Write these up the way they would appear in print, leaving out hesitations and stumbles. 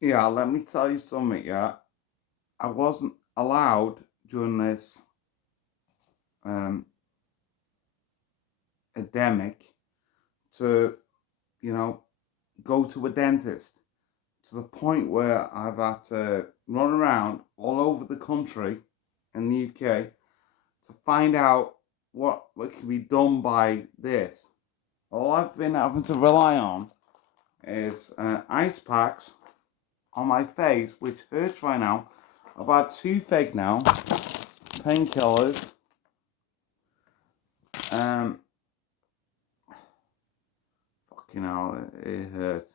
Yeah, let me tell you something, yeah. I wasn't allowed during this um epidemic to, you know, go to a dentist to the point where I've had to run around all over the country in the UK to find out what can be done by this. All I've been having to rely on is ice packs on my face, which hurts right now. I've had toothache now, painkillers, um, fucking hell, it hurts.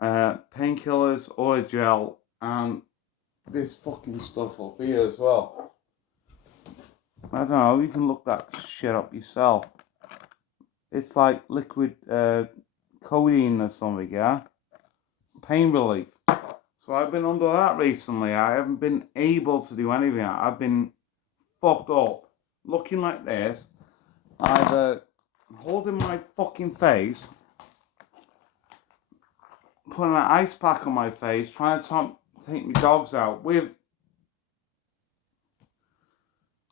Painkillers, oil gel, and this fucking stuff up here as well. I don't know, you can look that shit up yourself. It's like liquid codeine or something, yeah? Pain relief. So I've been under that recently. I haven't been able to do anything. I've been fucked up, looking like this, either holding my fucking face, putting an ice pack on my face, trying to take my dogs out with.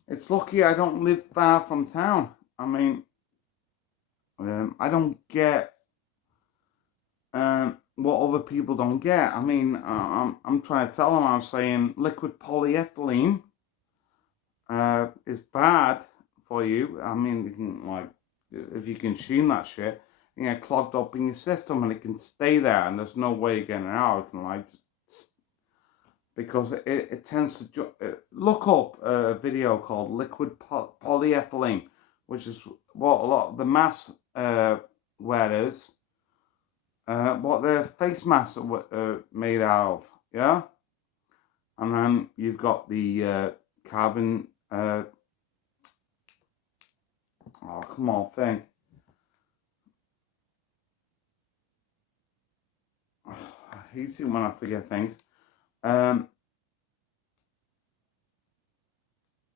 It's lucky I don't live far from town. I mean, I don't get what other people don't get. I mean, I'm trying to tell them. I'm saying liquid polyethylene is bad for you. I mean, you can, like, if you consume that shit, you get clogged up in your system and it can stay there and there's no way of getting it out. It can, like, because it tends to look up a video called liquid polyethylene, which is what a lot of the mask wearers, what their face masks are made out of, yeah. And then you've got the carbon. Oh, come on, think. I hate it when I forget things. Um,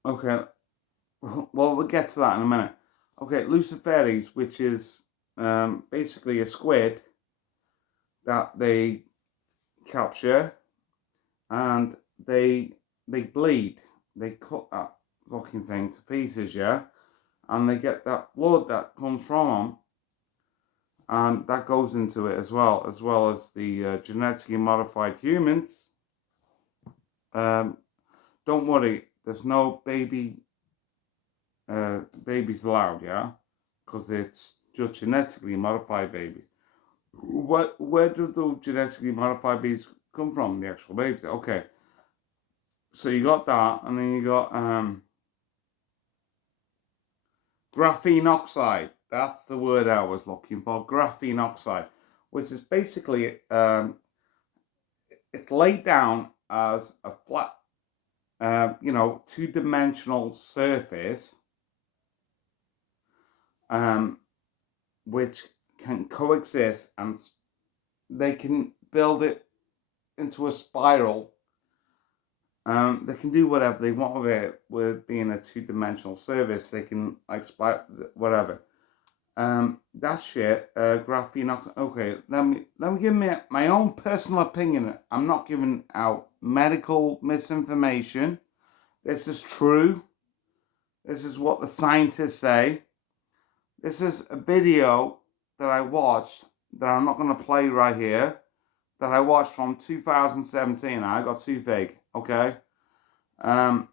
okay, well, we'll get to that in a minute. Okay, Luciferase, which is basically a squid that they capture and they bleed. They cut that fucking thing to pieces, yeah, and they get that blood that comes from them, and that goes into it as well as the genetically modified humans. Um, don't worry, there's no babies allowed, yeah, because it's just genetically modified babies. Where do those genetically modified babies come from? The actual babies. Okay, so you got that, and then you got graphene oxide. That's the word I was looking for. Graphene oxide, which is basically it's laid down as a flat, two-dimensional surface, um, which can coexist, and they can build it into a spiral. They can do whatever they want with it, with being a two-dimensional surface. They can, like, whatever. That shit, graphene oxide. Okay, let me give me my own personal opinion. I'm not giving out medical misinformation. This is true. This is what the scientists say. This is a video that I watched that I'm not going to play right here. That I watched from 2017. I got toothache. Okay. Um,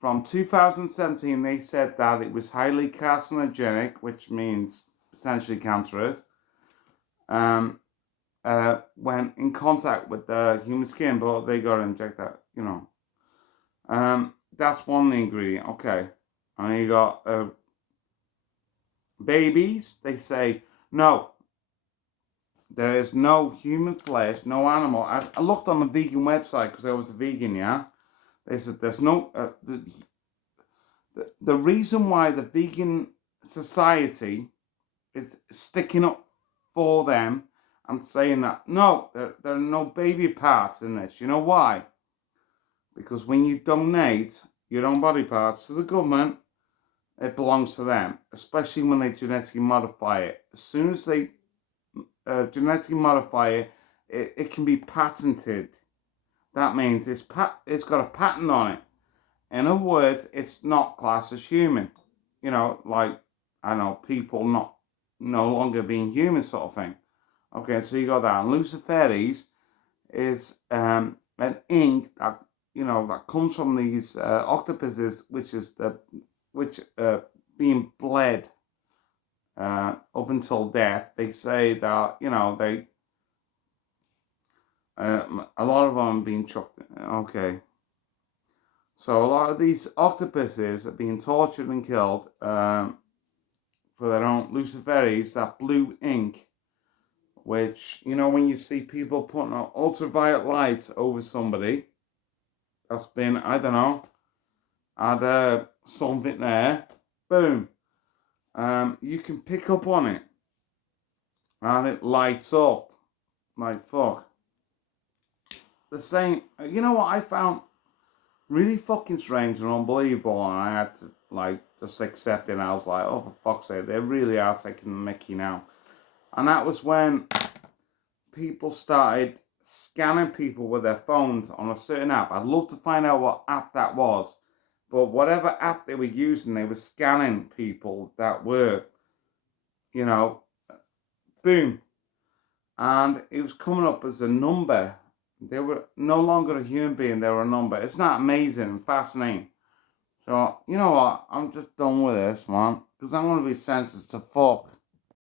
from 2017, they said that it was highly carcinogenic, which means potentially cancerous. When in contact with the human skin, but they got to inject that. That's one ingredient. Okay. And you got babies. They say no. There is no human flesh, no animal. I looked on the vegan website because I was a vegan. Yeah. They said there's no. The reason why the vegan society is sticking up for them and saying that no, there are no baby parts in this. You know why? Because when you donate your own body parts to the government, it belongs to them, especially when they genetically modify it. As soon as they genetically modify it it can be patented. That means it's got a patent on it. In other words, it's not classed as human. You know, like, I don't know, people not no longer being human sort of thing. Okay, so you got that. And Luciferase is an ink that, you know, that comes from these octopuses, which is being bled up until death. They say that, you know, a lot of them are being chucked. Okay. So a lot of these octopuses are being tortured and killed for their own Luciferase, that blue ink, which, you know, when you see people putting an ultraviolet light over somebody that's been, I don't know, had something there, boom, you can pick up on it and it lights up like fuck. The same, you know what I found really fucking strange and unbelievable, and I had to like just accept it. And I was like, oh, for fuck's sake, they really are taking the mickey now. And that was when people started scanning people with their phones on a certain app. I'd love to find out what app that was, but whatever app they were using, they were scanning people that were, you know, boom, and it was coming up as a number. They were no longer a human being, they were a number. It's not amazing and fascinating. So, you know what? I'm just done with this, man. Because I'm going to be sensitive to fuck.